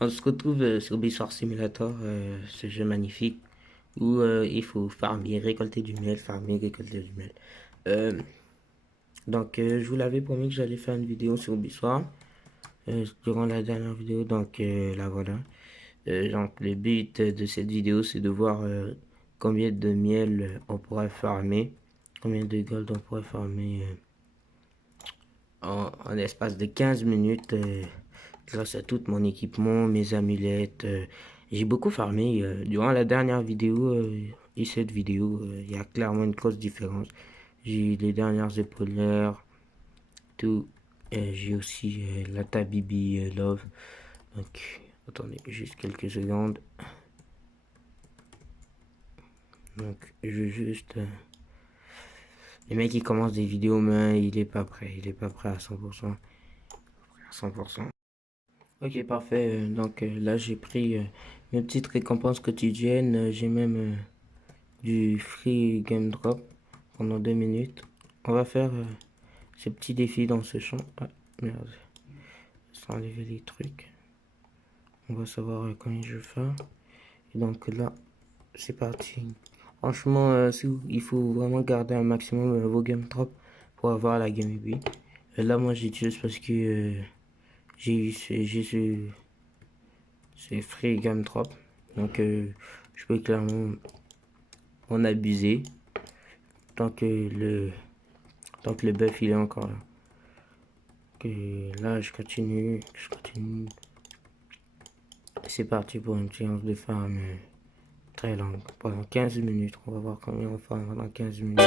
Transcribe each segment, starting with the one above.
On se retrouve sur Biswar Simulator, ce jeu magnifique où il faut farmer, récolter du miel, farmer, récolter du miel. Euh, je vous l'avais promis que j'allais faire une vidéo sur Biswar durant la dernière vidéo, donc la voilà. Le but de cette vidéo, c'est de voir combien de miel on pourrait farmer, combien de gold on pourrait farmer en l'espace de 15 minutes grâce à tout mon équipement, mes amulettes. J'ai beaucoup farmé. Durant la dernière vidéo et cette vidéo, il y a clairement une grosse différence. J'ai les dernières épaulières, tout. J'ai aussi la Tabibi Love. Donc, attendez juste quelques secondes. Donc, je veux juste... le mec, il commence des vidéos, mais il est pas prêt. Il est pas prêt à 100%. À 100%. Ok, parfait. Là, j'ai pris mes petites récompenses quotidiennes. J'ai même du free game drop pendant 2 minutes. On va faire ces petits défis dans ce champ. Ah, merde. Sans enlever les trucs. On va savoir combien je fais. Et donc là, c'est parti. Franchement, il faut vraiment garder un maximum vos game drop pour avoir la game UB. Là, moi, j'ai juste parce que j'ai c'est free game drop. Donc, je peux clairement en abuser tant que le tant que le bœuf il est encore là. Et là, je continue. C'est parti pour une séance de farm très longue, pendant 15 minutes. On va voir combien on farm pendant 15 minutes.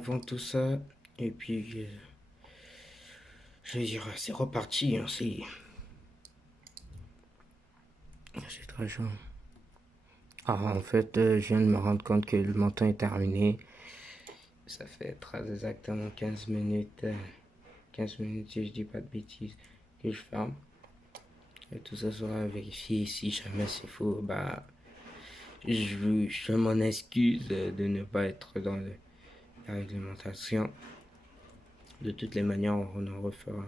vend tout ça. Et puis, je veux dire, c'est reparti. Hein, c'est très chaud. Ah, en fait, je viens de me rendre compte que le montant est terminé. Ça fait très exactement 15 minutes. 15 minutes, si je dis pas de bêtises, que je ferme. Et tout ça sera vérifié. Si jamais c'est faux, bah, je m'en excuse de ne pas être dans la réglementation. De toutes les manières, on en refera.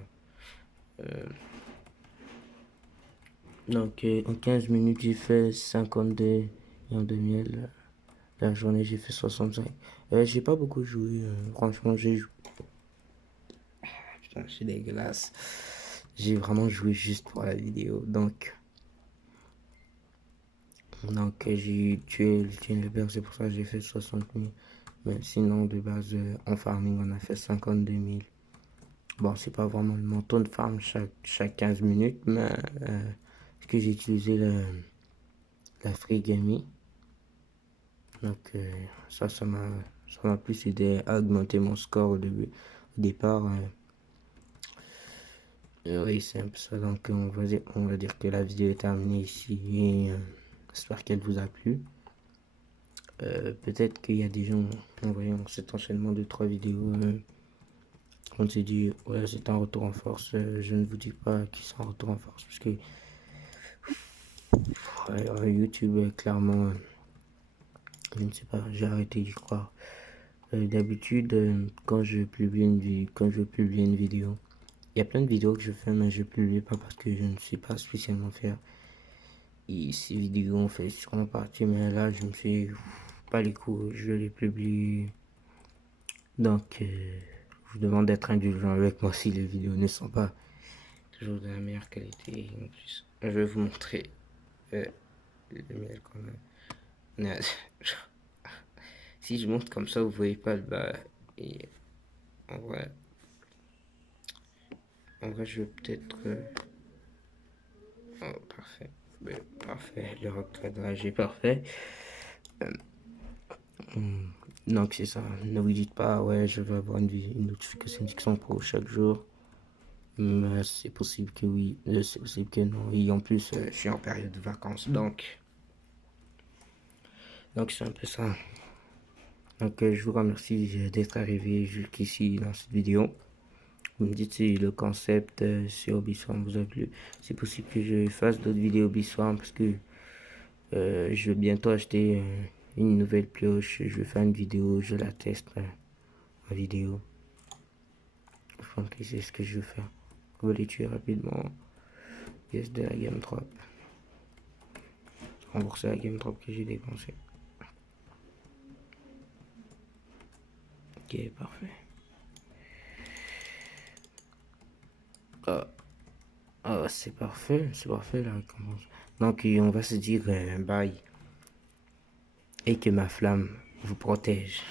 Donc, en 15 minutes, j'ai fait 52 millions de miel. La journée, j'ai fait 65. J'ai pas beaucoup joué. Franchement, j'ai joué. Putain, je suis dégueulasse. J'ai vraiment joué juste pour la vidéo. Donc j'ai tué le père, c'est pour ça que j'ai fait 60 000. Mais sinon, de base, en farming, on a fait 52 000. Bon, c'est pas vraiment le montant de farm chaque 15 minutes, mais parce que j'ai utilisé la free gaming. Donc ça m'a plus aidé à augmenter mon score au départ. Oui, c'est un peu ça. Donc on va dire que la vidéo est terminée ici. Et j'espère qu'elle vous a plu. Peut-être qu'il y a des gens, en voyant cet enchaînement de 3 vidéos, on s'est dit, ouais, c'est un retour en force. Je ne vous dis pas qu'ils sont en retour en force, parce que YouTube, clairement, je ne sais pas, j'ai arrêté d'y croire. D'habitude, quand je publie une vidéo, il y a plein de vidéos que je fais, mais je ne publie pas parce que je ne sais pas spécialement faire. Et ces vidéos ont fait sûrement partie, mais là, je me suis pas les coups, je les publie. Donc, je vous demande d'être indulgent avec moi si les vidéos ne sont pas toujours de la meilleure qualité. En plus, je vais vous montrer le miel quand même. Si je monte comme ça, vous voyez pas le bas. Et en vrai, je vais peut-être. Oh, parfait. Parfait. Le recadrage est parfait. Donc, c'est ça. Ne vous dites pas, ouais, je vais avoir une notification Dixon Pro chaque jour. Mais c'est possible que oui, c'est possible que non. Et en plus, je suis en période de vacances, donc c'est un peu ça. Donc je vous remercie d'être arrivé jusqu'ici dans cette vidéo. Vous me dites si le concept sur Ubisoft vous a plu. C'est possible que je fasse d'autres vidéos Ubisoft parce que je vais bientôt acheter une nouvelle pioche. Je vais faire une vidéo, je la teste en vidéo. Je pense que c'est ce que je vais faire. On va les tuer rapidement. Pièce de la Game Drop. Rembourser la Game Drop que j'ai dépensé. Ok, parfait. C'est parfait la récompense. Donc on va se dire bye et que ma flamme vous protège.